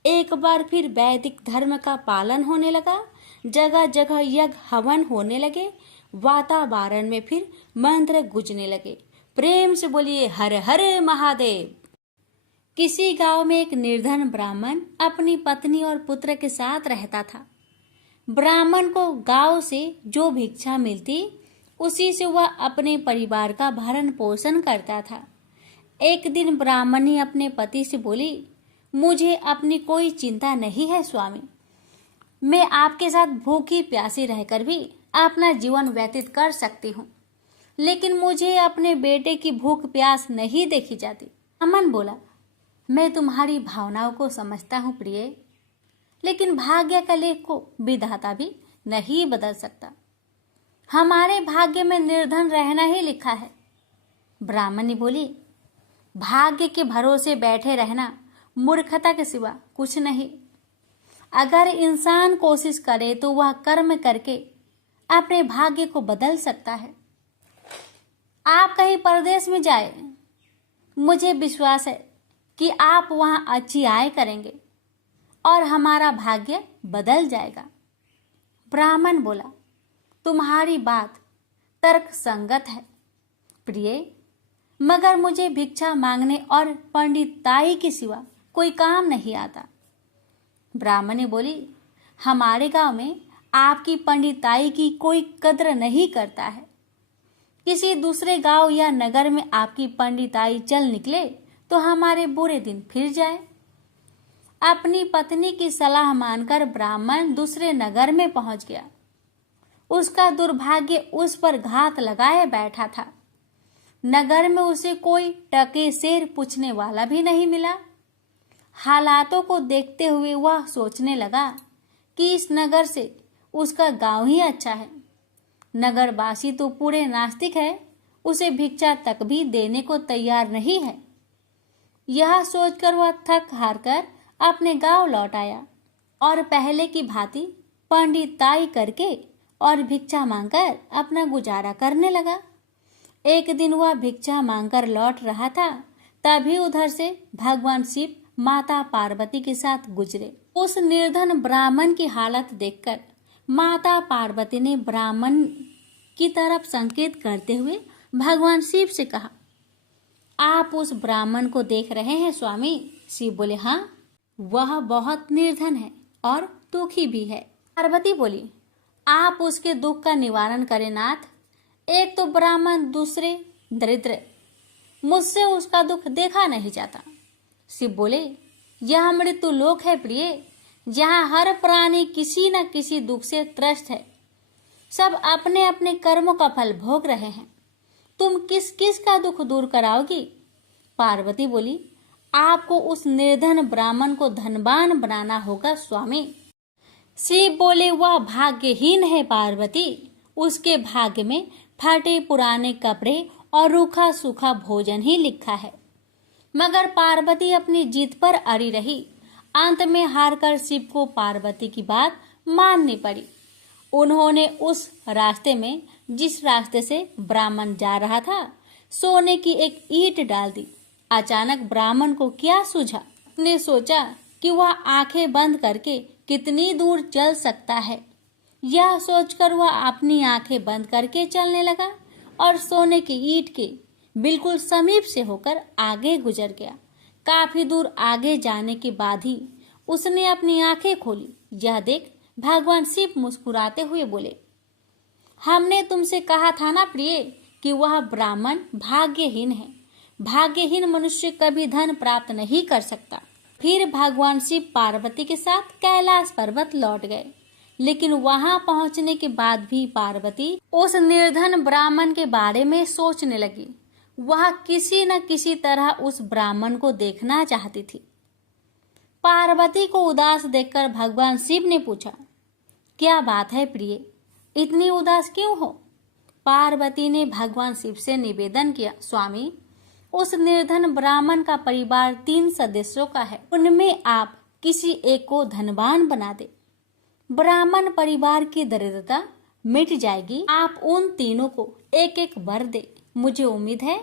एक बार फिर वैदिक धर्म का पालन होने लगा। जगह जगह यज्ञ हवन होने लगे। वातावरण में फिर मंत्र गूंजने लगे। प्रेम से बोलिए हर हर महादेव। किसी गांव में एक निर्धन ब्राह्मण अपनी पत्नी और पुत्र के साथ रहता था। ब्राह्मण को गांव से जो भिक्षा मिलती उसी से वह अपने परिवार का भरण पोषण करता था। एक दिन ब्राह्मणी अपने पति से बोली, मुझे अपनी कोई चिंता नहीं है स्वामी, मैं आपके साथ भूखी प्यासी रहकर भी अपना जीवन व्यतीत कर सकती हूँ, लेकिन मुझे अपने बेटे की भूख प्यास नहीं देखी जाती। अमन बोला, मैं तुम्हारी भावनाओं को समझता हूँ प्रिय, लेकिन भाग्य का लेख को विधाता भी नहीं बदल सकता। हमारे भाग्य में निर्धन रहना ही लिखा है। ब्राह्मणी बोली, भाग्य के भरोसे बैठे रहना मूर्खता के सिवा कुछ नहीं। अगर इंसान कोशिश करे तो वह कर्म करके अपने भाग्य को बदल सकता है। आप कहीं परदेश में जाए, मुझे विश्वास है कि आप वहां अच्छी आय करेंगे और हमारा भाग्य बदल जाएगा। ब्राह्मण बोला, तुम्हारी बात तर्क संगत है प्रिय, मगर मुझे भिक्षा मांगने और पंडिताई के सिवा कोई काम नहीं आता। ब्राह्मणी बोली, हमारे गांव में आपकी पंडिताई की कोई कद्र नहीं करता है। किसी दूसरे गांव या नगर में आपकी पंडिताई चल निकले तो हमारे बुरे दिन फिर जाए। अपनी पत्नी की सलाह मानकर ब्राह्मण दूसरे नगर में पहुंच गया। उसका दुर्भाग्य उस पर घात लगाए बैठा था। नगर में उसे कोई टके शेर पूछने वाला भी नहीं मिला। हालातों को देखते हुए वह सोचने लगा कि इस नगर से उसका गांव ही अच्छा है। नगरवासी तो पूरे नास्तिक है, उसे भिक्षा तक भी देने को तैयार नहीं है। यह सोचकर वह थक हार कर अपने गांव लौट आया और पहले की भांति पंडिताई करके और भिक्षा मांगकर अपना गुजारा करने लगा। एक दिन वह भिक्षा मांगकर लौट रहा था, तभी उधर से भगवान शिव माता पार्वती के साथ गुजरे। उस निर्धन ब्राह्मण की हालत देखकर माता पार्वती ने ब्राह्मण की तरफ संकेत करते हुए भगवान शिव से कहा, आप उस ब्राह्मण को देख रहे हैं स्वामी? शिव बोले, हाँ, वह बहुत निर्धन है और दुखी भी है। पार्वती बोली, आप उसके दुख का निवारण करें नाथ। एक तो ब्राह्मण, दूसरे दरिद्र, मुझसे उसका दुख देखा नहीं जाता। शिव बोले, यह मृत्यु लोक है प्रिय, जहाँ हर प्राणी किसी न किसी दुख से त्रस्त है। सब अपने अपने कर्मों का फल भोग रहे हैं। तुम किस किस का दुख दूर कराओगी? पार्वती बोली, आपको उस निर्धन ब्राह्मण को धनवान बनाना होगा स्वामी। शिव बोले, वह भाग्यहीन है पार्वती। उसके भाग्य में फटे पुराने कपड़े और रूखा सूखा भोजन ही लिखा है। मगर पार्वती अपनी जीत पर अड़ी रही। अंत में हारकर शिव को पार्वती की बात माननी पड़ी। उन्होंने उस रास्ते में, जिस रास्ते से ब्राह्मण जा रहा था, सोने की एक ईंट डाल दी। अचानक ब्राह्मण को क्या सूझा? उसने सोचा कि वह आंखें बंद करके कितनी दूर चल सकता है। यह सोचकर वह अपनी आंखें बंद करके चलने लगा और सोने की ईंट के बिल्कुल समीप से होकर आगे गुजर गया। काफी दूर आगे जाने के बाद ही उसने अपनी आंखें खोली। यह देख भगवान शिव मुस्कुराते हुए बोले, हमने तुमसे कहा था ना प्रिय कि वह ब्राह्मण भाग्यहीन है। भाग्यहीन मनुष्य कभी धन प्राप्त नहीं कर सकता। फिर भगवान शिव पार्वती के साथ कैलाश पर्वत लौट गए। लेकिन वहां पहुंचने के बाद भी पार्वती उस निर्धन ब्राह्मण के बारे में सोचने लगी। वह किसी न किसी तरह उस ब्राह्मण को देखना चाहती थी। पार्वती को उदास देखकर भगवान शिव ने पूछा, क्या बात है प्रिय, इतनी उदास क्यों हो? पार्वती ने भगवान शिव से निवेदन किया, स्वामी, उस निर्धन ब्राह्मण का परिवार 3 सदस्यों का है। उनमें आप किसी एक को धनवान बना दे। ब्राह्मण परिवार की दरिद्रता मिट जाएगी। आप उन तीनों को एक एक वर दे। मुझे उम्मीद है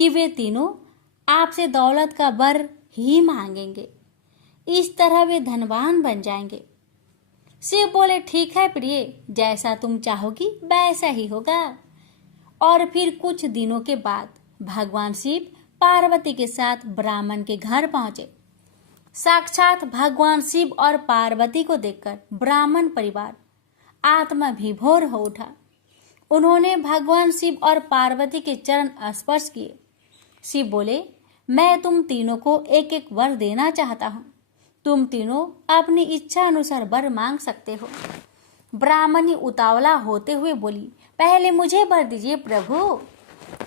कि वे तीनों आपसे दौलत का वर ही मांगेंगे। इस तरह वे धनवान बन जाएंगे। शिव बोले, ठीक है प्रिय, जैसा तुम चाहोगी वैसा ही होगा। और फिर कुछ दिनों के बाद भगवान शिव पार्वती के साथ ब्राह्मण के घर पहुंचे। साक्षात भगवान शिव और पार्वती को देखकर ब्राह्मण परिवार आत्मा विभोर हो उठा। उन्होंने भगवान शिव और पार्वती के चरण स्पर्श किए। शिव बोले, मैं तुम तीनों को एक एक वर देना चाहता हूँ। तुम तीनों अपनी इच्छा अनुसार वर मांग सकते हो। ब्राह्मणी उतावला होते हुए बोली, पहले मुझे वर दीजिए प्रभु।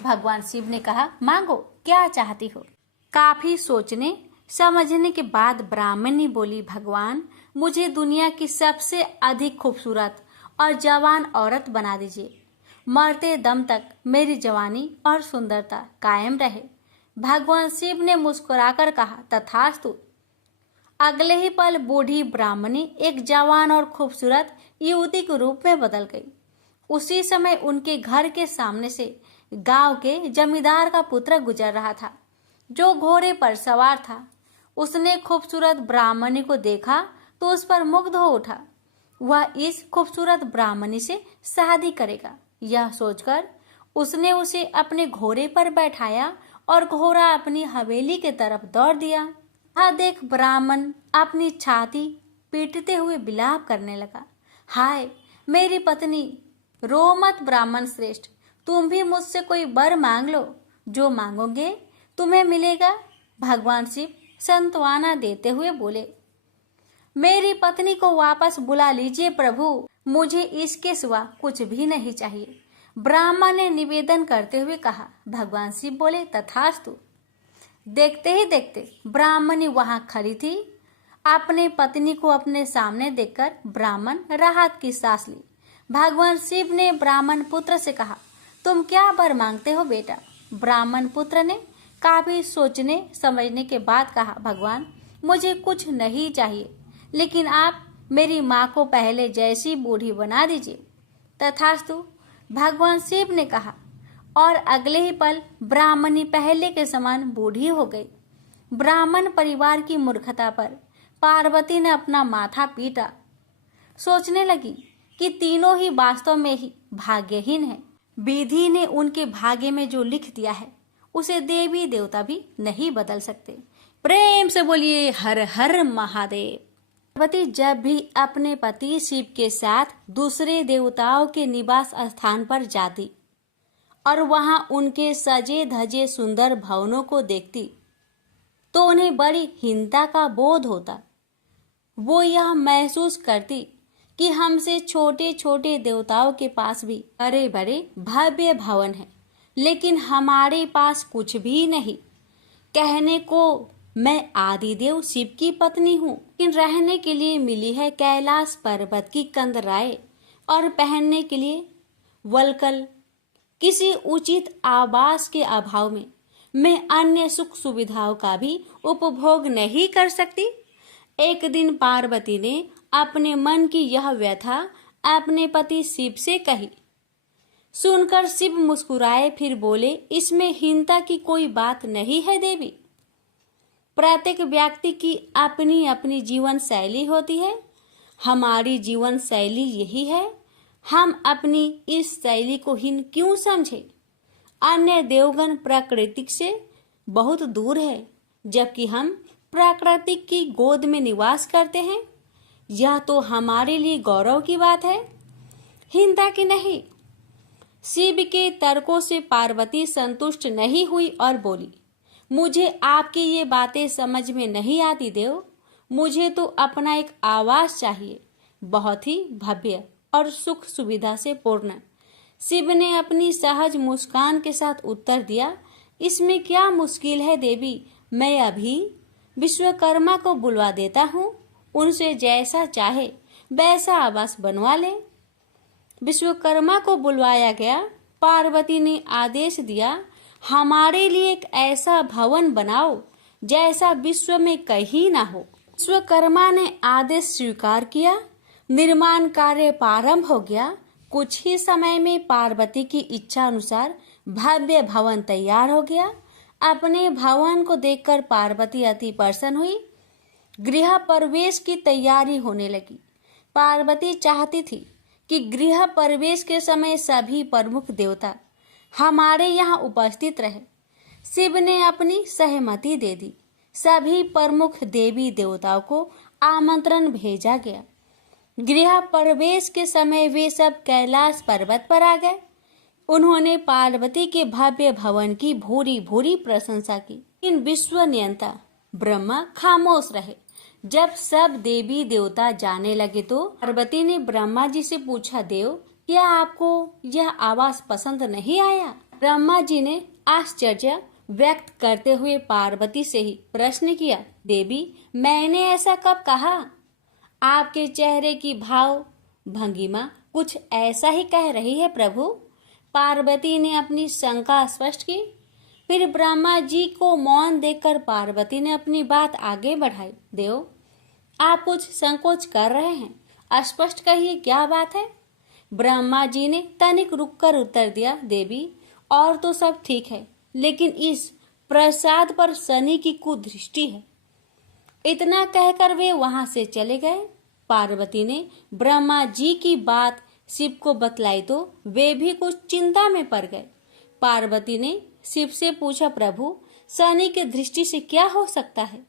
भगवान शिव ने कहा, मांगो, क्या चाहती हो? काफी सोचने समझने के बाद ब्राह्मणी बोली, भगवान, मुझे दुनिया की सबसे अधिक खूबसूरत और जवान औरत बना दीजिए। मरते दम तक मेरी जवानी और सुंदरता कायम रहे। भगवान शिव ने मुस्कुराकर कहा, तथास्तु। अगले ही पल बूढ़ी ब्राह्मणी एक जवान और खूबसूरत युवती के रूप में बदल गई। उसी समय उनके घर के सामने से गांव के जमींदार का पुत्र गुजर रहा था, जो घोड़े पर सवार था। उसने खूबसूरत ब्राह्मणी को देखा तो उस पर मुग्ध हो उठा। वह इस खूबसूरत ब्राह्मणी से शादी करेगा। यह सोचकर उसने उसे अपने घोड़े पर बैठाया और घोड़ा अपनी हवेली के तरफ दौड़ दिया। यह देख ब्राह्मण अपनी छाती पीटते हुए विलाप करने लगा, हाय मेरी पत्नी, रो मत ब्राह्मण श्रेष्ठ, तुम भी मुझसे कोई वर मांग लो, जो मांगोगे तुम्हें मिलेगा। भगवान शिव सांत्वना देते हुए बोले, मेरी पत्नी को वापस बुला लीजिए प्रभु, मुझे इसके सिवा कुछ भी नहीं चाहिए। ब्राह्मण ने निवेदन करते हुए कहा। भगवान शिव बोले, तथास्तु। देखते ही देखते ब्राह्मणी वहां खड़ी थी। अपने पत्नी को अपने सामने देखकर ब्राह्मण राहत की सांस ली। भगवान शिव ने ब्राह्मण पुत्र से कहा, तुम क्या वर मांगते हो बेटा? ब्राह्मण पुत्र ने काफी सोचने समझने के बाद कहा, भगवान, मुझे कुछ नहीं चाहिए, लेकिन आप मेरी माँ को पहले जैसी बूढ़ी बना दीजिए। तथास्तु, भगवान शिव ने कहा, और अगले ही पल ब्राह्मणी पहले के समान बूढ़ी हो गई। ब्राह्मण परिवार की मूर्खता पर पार्वती ने अपना माथा पीटा। सोचने लगी कि तीनों ही वास्तव में ही भाग्यहीन हैं। विधि ने उनके भाग्य में जो लिख दिया है उसे देवी देवता भी नहीं बदल सकते। प्रेम से बोलिए हर हर महादेव। पार्वती जब भी अपने पति शिव के साथ दूसरे देवताओं के निवास स्थान पर जाती और वहां उनके सजे धजे सुंदर भवनों को देखती तो उन्हें बड़ी हीनता का बोध होता। वो यह महसूस करती कि हमसे छोटे छोटे देवताओं के पास भी बड़े बड़े भव्य भवन हैं, लेकिन हमारे पास कुछ भी नहीं। कहने को मैं आदिदेव शिव की पत्नी हूँ, लेकिन रहने के लिए मिली है कैलाश पर्वत की कंदराएं और पहनने के लिए वल्कल। किसी उचित आवास के अभाव में मैं अन्य सुख सुविधाओं का भी उपभोग नहीं कर सकती। एक दिन पार्वती ने अपने मन की यह व्यथा अपने पति शिव से कही। सुनकर शिव मुस्कुराए, फिर बोले, इसमें हीनता की कोई बात नहीं है देवी। प्रत्येक व्यक्ति की अपनी अपनी जीवन शैली होती है। हमारी जीवन शैली यही है। हम अपनी इस शैली को हीन क्यों समझे? अन्य देवगण प्राकृतिक से बहुत दूर है, जबकि हम प्राकृतिक की गोद में निवास करते हैं। यह तो हमारे लिए गौरव की बात है, हीनता की नहीं। शिव के तर्कों से पार्वती संतुष्ट नहीं हुई और बोली, मुझे आपकी ये बातें समझ में नहीं आती देव। मुझे तो अपना एक आवास चाहिए, बहुत ही भव्य और सुख सुविधा से पूर्ण। शिव ने अपनी सहज मुस्कान के साथ उत्तर दिया, इसमें क्या मुश्किल है देवी। मैं अभी विश्वकर्मा को बुलवा देता हूँ, उनसे जैसा चाहे वैसा आवास बनवा ले। विश्वकर्मा को बुलवाया गया। पार्वती ने आदेश दिया, हमारे लिए एक ऐसा भवन बनाओ जैसा विश्व में कहीं ना हो। विश्वकर्मा ने आदेश स्वीकार किया। निर्माण कार्य प्रारंभ हो गया। कुछ ही समय में पार्वती की इच्छा अनुसार भव्य भवन तैयार हो गया। अपने भवन को देखकर पार्वती अति प्रसन्न हुई। गृह प्रवेश की तैयारी होने लगी। पार्वती चाहती थी कि गृह प्रवेश के समय सभी प्रमुख देवता हमारे यहाँ उपस्थित रहे। शिव ने अपनी सहमति दे दी। सभी प्रमुख देवी देवताओं को आमंत्रण भेजा गया। गृह प्रवेश के समय वे सब कैलाश पर्वत पर आ गए। उन्होंने पार्वती के भव्य भवन की भूरी भूरी प्रशंसा की। इन विश्व नियंता ब्रह्मा खामोश रहे। जब सब देवी देवता जाने लगे तो पार्वती ने ब्रह्मा जी से पूछा, देव, क्या आपको यह आवास पसंद नहीं आया? ब्रह्मा जी ने आश्चर्य व्यक्त करते हुए पार्वती से ही प्रश्न किया, देवी, मैंने ऐसा कब कहा? आपके चेहरे की भाव भंगिमा कुछ ऐसा ही कह रही है प्रभु। पार्वती ने अपनी शंका स्पष्ट की। फिर ब्रह्मा जी को मौन देखकर पार्वती ने अपनी बात आगे बढ़ाई। देव, आप कुछ संकोच कर रहे हैं, स्पष्ट कहिए क्या बात है? ब्रह्मा जी ने तनिक रुककर उत्तर दिया, देवी, और तो सब ठीक है, लेकिन इस प्रसाद पर शनि की कुदृष्टि है। इतना कहकर वे वहां से चले गए। पार्वती ने ब्रह्मा जी की बात शिव को बतलाई तो वे भी कुछ चिंता में पड़ गए। पार्वती ने शिव से पूछा, प्रभु, शनि की दृष्टि से क्या हो सकता है?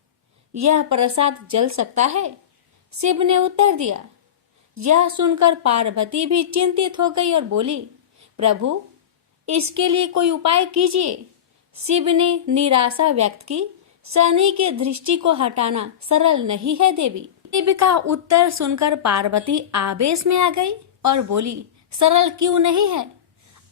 यह प्रसाद जल सकता है? शिव ने उत्तर दिया। यह सुनकर पार्वती भी चिंतित हो गई और बोली, प्रभु, इसके लिए कोई उपाय कीजिए। शिव ने निराशा व्यक्त की। शनि के दृष्टि को हटाना सरल नहीं है देवी। शिव का उत्तर सुनकर पार्वती आवेश में आ गई और बोली, सरल क्यों नहीं है?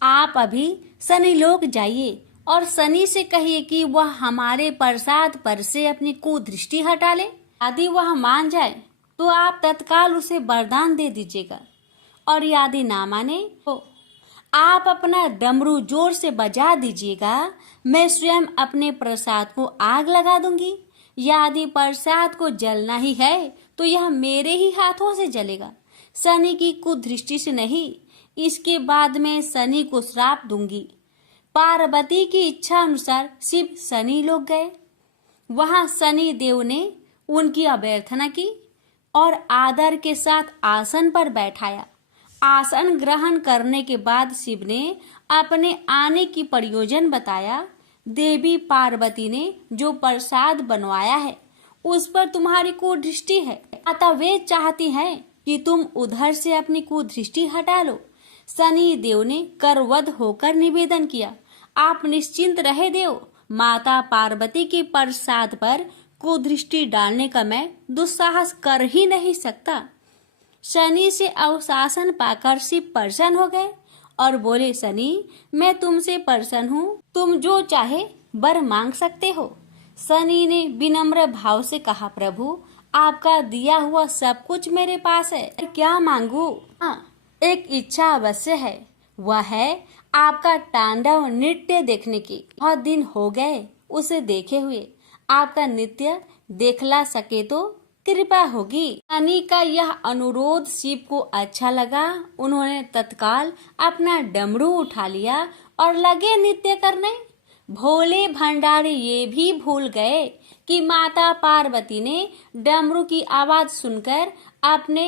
आप अभी शनि लोक जाइए और शनि से कहिए कि वह हमारे प्रसाद पर से अपनी कुदृष्टि हटा ले। यदि वह मान जाए तो आप तत्काल उसे वरदान दे दीजिएगा, और यदि ना माने तो आप अपना डमरू जोर से बजा दीजिएगा। मैं स्वयं अपने प्रसाद को आग लगा दूंगी। यदि प्रसाद को जलना ही है तो यह मेरे ही हाथों से जलेगा, शनि की कुदृष्टि से नहीं। इसके बाद मैं शनि को श्राप दूंगी। पार्वती की इच्छा अनुसार शिव शनि लोक गए। वहां शनि देव ने उनकी अभ्यर्थना की और आदर के साथ आसन पर बैठाया। आसन ग्रहण करने के बाद शिव ने अपने आने की प्रयोजन बताया। देवी पार्वती ने जो प्रसाद बनवाया है उस पर तुम्हारी कुदृष्टि है। माता वे चाहती हैं कि तुम उधर से अपनी कुदृष्टि हटा लो। शनि देव ने करवध होकर निवेदन किया, आप निश्चिंत रहे देव, माता पार्वती के प्रसाद पर कुदृष्टि डालने का मैं दुस्साहस कर ही नहीं सकता। शनि से अवशासन पाकर शिव प्रसन्न हो गए और बोले, शनि मैं तुमसे प्रसन्न हूँ, तुम जो चाहे वर मांग सकते हो। शनि ने विनम्र भाव से कहा, प्रभु आपका दिया हुआ सब कुछ मेरे पास है, क्या मांगू? हाँ, एक इच्छा अवश्य है, वह है आपका तांडव नृत्य देखने की। बहुत दिन हो गए उसे देखे हुए, आपका नृत्य देखला सके तो कृपा होगी। शनि का यह अनुरोध शिव को अच्छा लगा। उन्होंने तत्काल अपना डमरू उठा लिया और लगे नृत्य करने। भोले भंडारी ये भी भूल गए कि माता पार्वती ने डमरू की आवाज सुनकर अपने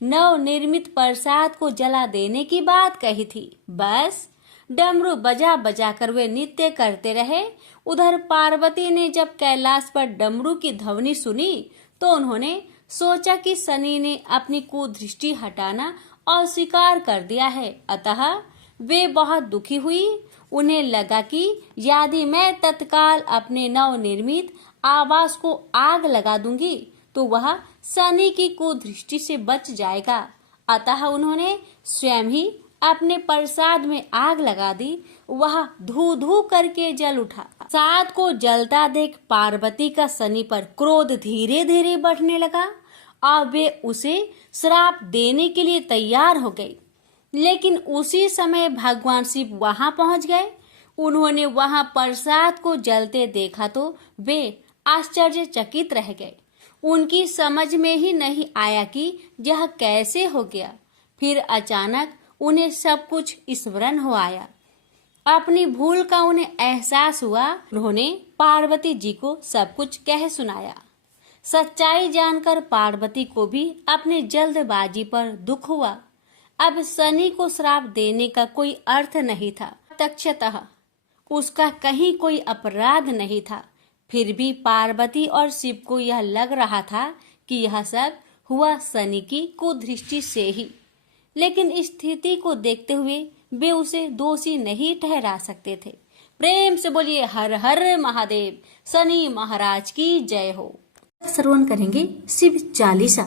नव निर्मित प्रसाद को जला देने की बात कही थी। बस डमरू बजा बजा कर वे नृत्य करते रहे। उधर पार्वती ने जब कैलाश पर डमरू की ध्वनि सुनी तो उन्होंने सोचा कि शनि ने अपनी कुदृष्टि हटाना अस्वीकार कर दिया है, अतः वे बहुत दुखी हुई। उन्हें लगा कि यदि मैं तत्काल अपने नव निर्मित आवास को आग लगा दूंगी तो वह शनि की कुदृष्टि से बच जाएगा। अतः उन्होंने स्वयं ही अपने प्रसाद में आग लगा दी। वह धू धू करके जल उठा। प्रसाद को जलता देख पार्वती का शनि पर क्रोध धीरे धीरे बढ़ने लगा और वे उसे श्राप देने के लिए तैयार हो गई। लेकिन उसी समय भगवान शिव वहां पहुंच गए। उन्होंने वहां प्रसाद को जलते देखा तो वे आश्चर्यचकित रह गए। उनकी समझ में ही नहीं आया कि यह कैसे हो गया। फिर अचानक उन्हें सब कुछ स्मरण हो आया। अपनी भूल का उन्हें एहसास हुआ। उन्होंने पार्वती जी को सब कुछ कह सुनाया। सच्चाई जानकर पार्वती को भी अपने जल्दबाजी पर दुख हुआ। अब शनि को श्राप देने का कोई अर्थ नहीं था। प्रत्यक्षतः उसका कहीं कोई अपराध नहीं था। फिर भी पार्वती और शिव को यह लग रहा था कि यह सब हुआ शनि की कुदृष्टि से ही। लेकिन स्थिति को देखते हुए वे उसे दोषी नहीं ठहरा सकते थे। प्रेम से बोलिए हर हर महादेव, शनि महाराज की जय हो। श्रवण करेंगे शिव चालीसा।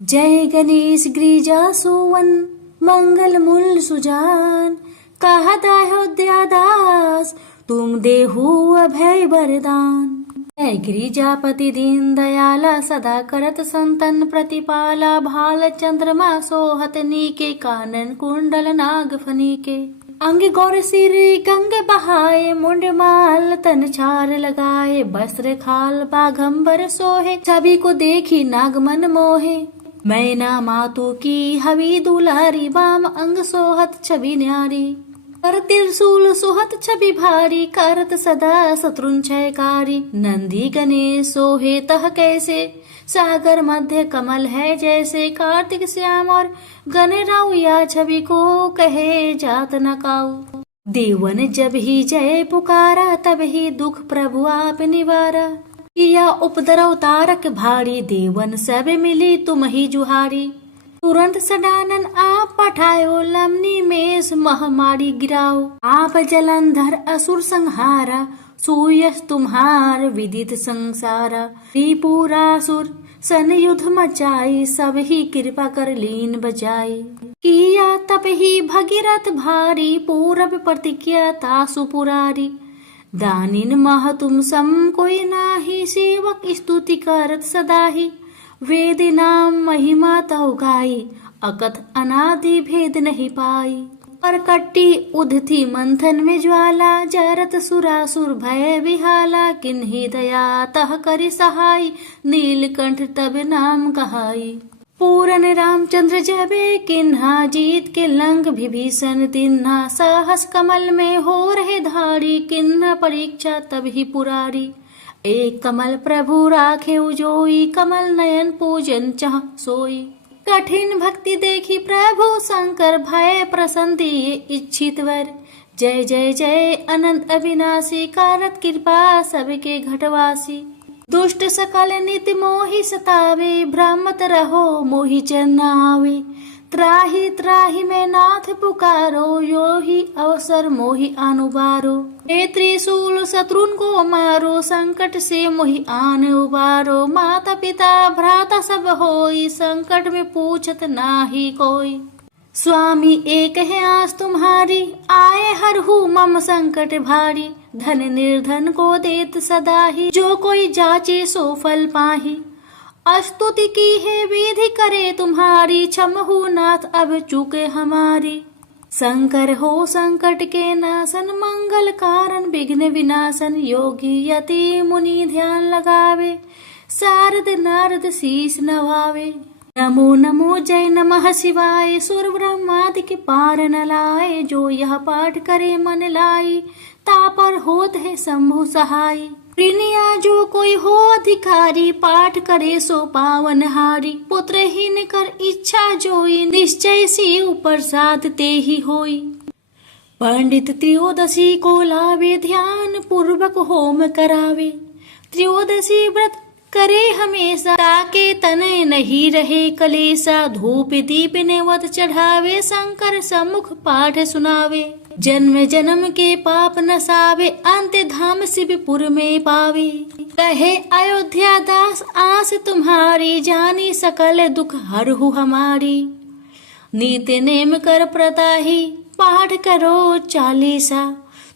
जय गणेश गिरिजा सोवन, मंगल मूल सुजान, कहत अयोध्या दास, तुम देहु अभय वरदान। जय गिरिजापति दीन दयाला, सदा करत संतन प्रतिपाला, भाल चंद्रमा सोहत नीके, कानन कुंडल नाग फनीके। अंग गौर सिर गंग बहाए, मुंड माल तन चार लगाए, वस्त्र खाल बाघंबर सोहे, छवि को देखी नाग मन मोहे। मैना मातु की हवी दुलारी, वाम अंग सोहत छवि न्यारी, कर त्रिशूल सोहत छवि भारी, करत सदा शत्रुंजयकारी। नंदी गणेश सोहे तह कैसे, सागर मध्य कमल है जैसे, कार्तिक श्याम और गणराव या छवि को कहे जात न काऊ। देवन जब ही जय पुकारा, तब ही दुख प्रभु आप निवारा, किया उपद्रव तारक भारी, देवन सब मिली तुम ही जुहारी। तुरंत सडानन आप पठायो, लमनी मेष महामारी गिराओ, आप जलंधर असुर संहारा, सूयस तुम्हार विदित संसारा। त्रिपुरासुर सन युद्ध मचाई, सब ही कृपा कर लीन बजाई, किया तप ही भगीरथ भारी, पूरब प्रतिज्ञा तासु पुरारी। दानिन मह तुम सम कोई नाही, सेवक स्तुति करत सदाही, वेद नाम महिमा तौ गाई, अकथ अनादि भेद नहीं पाई। पर कट्टी उधती मंथन में ज्वाला, जरत सुरासुर भय विहाला, किन्ही दया तह करि सहाय, नीलकंठ तब नाम कहाई। पूरन रामचंद्र जबे किन्हा, जीत के लंक विभीषण तिन्हा, साहस कमल में हो रहे धारी, किन्हा परीक्षा तब ही पुरारी। एक कमल प्रभु राखे उजोई, कमल नयन पूजन चाह सोई। कठिन भक्ति देखी प्रभु शंकर, भय प्रसन्न दिए इच्छित वर। जय जय जय अनंत अविनाशी, कारत कृपा सबके घटवासी। दुष्ट सकल नित मोहि सतावे, भ्रमत रहो मोहि जनावे। त्राहि त्राहि में नाथ पुकारो, यो ही अवसर मोहि अनुबारो। हे त्रिशूल शत्रुन को मारो, संकट से मोहि आन उबारो। माता पिता भ्राता सब होई, संकट में पूछत नाही कोई। स्वामी एक है आस तुम्हारी, आए हरहु मम संकट भारी। धन निर्धन को देत सदा ही, जो कोई जाचे सो फल पाही। स्तुति की है विधि करे तुम्हारी, क्षमहु नाथ अब चूके हमारी। शंकर हो संकट के नाशन, मंगल कारण विघ्न विनाशन। योगी यति मुनि ध्यान लगावे, शारद नारद शीस नवावे। नमो नमो जय नमः शिवाय, सुर ब्रह्मादि के पार न लाए। जो यह पाठ करे मन लाई, तापर होत है शंभु सहाय। प्रिनिया जो कोई हो अधिकारी, पाठ करे सो पावन हारी। पुत्रहीन कर इच्छा जोई, निश्चय शिव प्रसाद ते ही होई। पंडित त्रयोदशी को लावे, ध्यान पूर्वक होम करावे। त्रयोदशी व्रत करे हमेशा, ताके तनय नहीं रहे कलेसा। धूप दीप नेवत चढ़ावे, शंकर सम्मुख पाठ सुनावे। जन्म जन्म के पाप नसावे, अंत धाम शिवपुर में पावे। कहे अयोध्या दास आस तुम्हारी, जानी सकल दुख हरहु हमारी। नीति नेम कर प्रताही, पाठ करो चालीसा।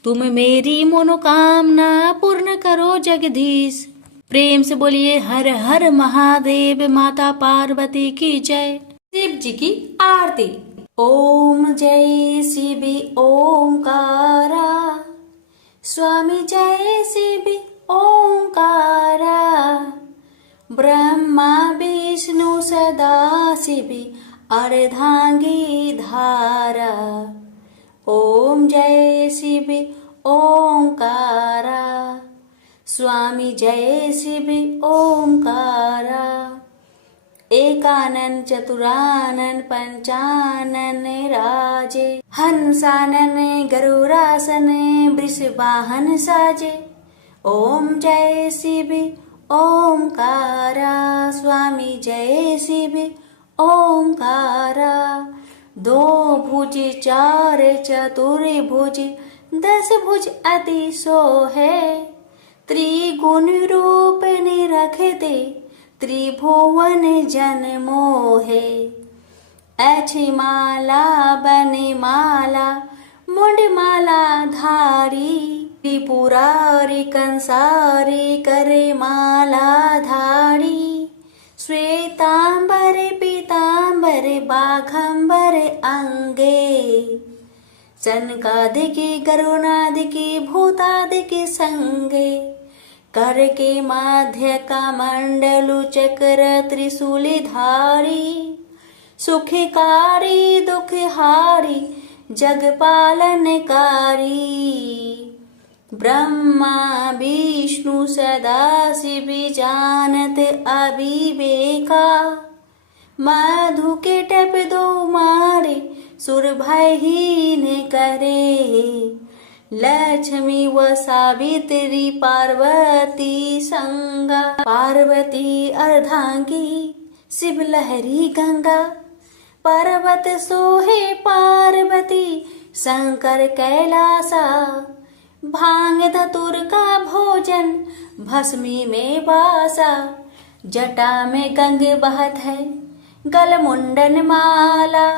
तुम मेरी मनोकामना पूर्ण करो जगदीश। प्रेम से बोलिए हर हर महादेव। माता पार्वती की जय। शिव जी की आरती। ओम जय शिव ओंकारा, स्वामी जय शिव ओंकारा। ब्रह्मा विष्णु सदा शिव, अर्धांगी धारा। ओम जय शिव ओंकारा, स्वामी जय शिव ओंकारा। एकानन चतुरानन पंचानन राजे, हंसानन गरुरासन वृषवाहन साजे। ओम जय शिव ओंकारा, स्वामी जय शिव ओंकारा। दो भुज चार चतुर्भुज, 10 भुज अति सोहे। त्रिगुण रूप निरखते, त्रिभुवन जन मोहे। ऐछि माला बने माला, मुंड माला धारी। त्रिपुरारी कंसारी, करे माला धारी। श्वेतांबर पीतांबर, बाघंबर अंगे। सनकादिके गरुणादिके, भूतादिके संगे। कर के माध्य का मंडलु चक्र, त्रिशूली धारी। सुखकारी दुखहारी, जगपालनकारी। ब्रह्मा विष्णु सदा शिव, जानत अविवेका। मधु के टप दो मारे, सुर भयहीन करे। लक्ष्मी व सावित्री पार्वती संगा। पार्वती अर्धांगी, शिव लहरी गंगा। पर्वत सोहे पार्वती, शंकर कैलासा। भांग धतुर का भोजन, भस्मी में वासा। जटा में गंग बहत है, गल मुंडन माला।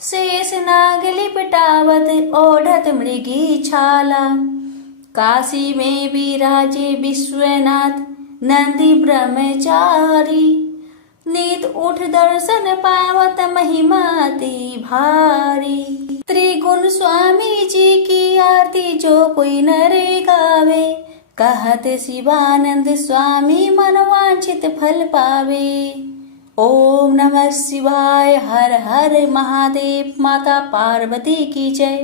शेष नाग लिपटावत, ओढ़त मृगी छाला। काशी में विराजे विश्वनाथ, नंदी ब्रह्मचारी। नीत उठ दर्शन पावत, महिमाति भारी। त्रिगुण स्वामी जी की आरती, जो कोई नरे गावे। कहत शिवानंद स्वामी, मनवांछित फल पावे। ओम नमः शिवाय, हर हर महादेव। माता पार्वती की जय।